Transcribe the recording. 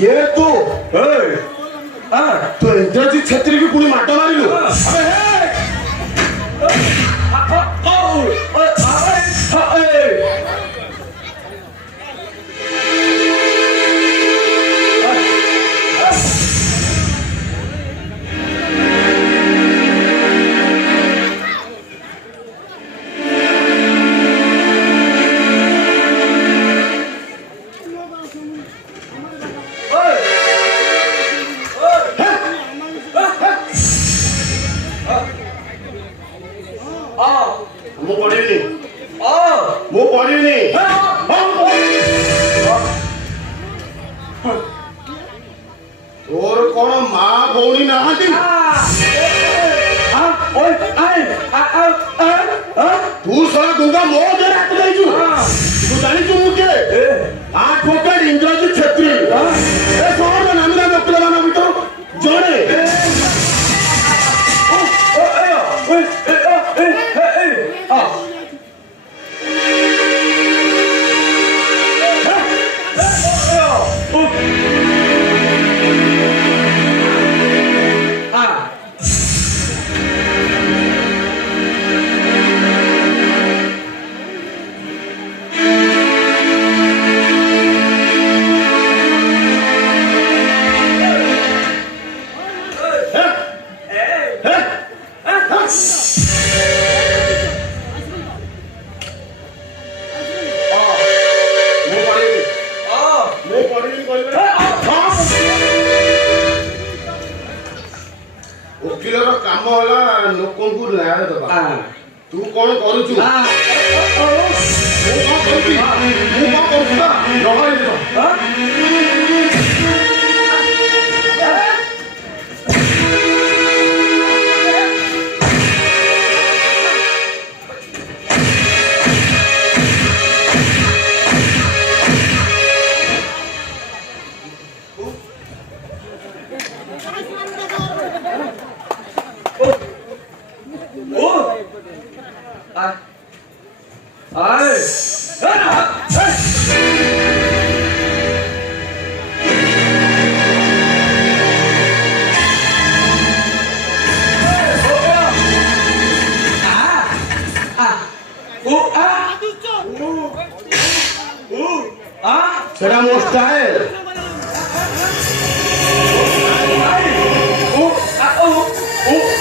के तू तो इंद्रजीत छत्री की पुणी माट मारिलु तोर कौन माँ भौणी नहांती तू साला गुंगा मो दे रात जाइछु तू जानी तू मुके आठ फोकड़ इंद्रजीत छत्री ए सोहर में नाम ना डॉक्टर बना भीतर जणे वकील काम है लोक को न्याय देवा तू कौन करुचु सेरा मो स्टाइल ओ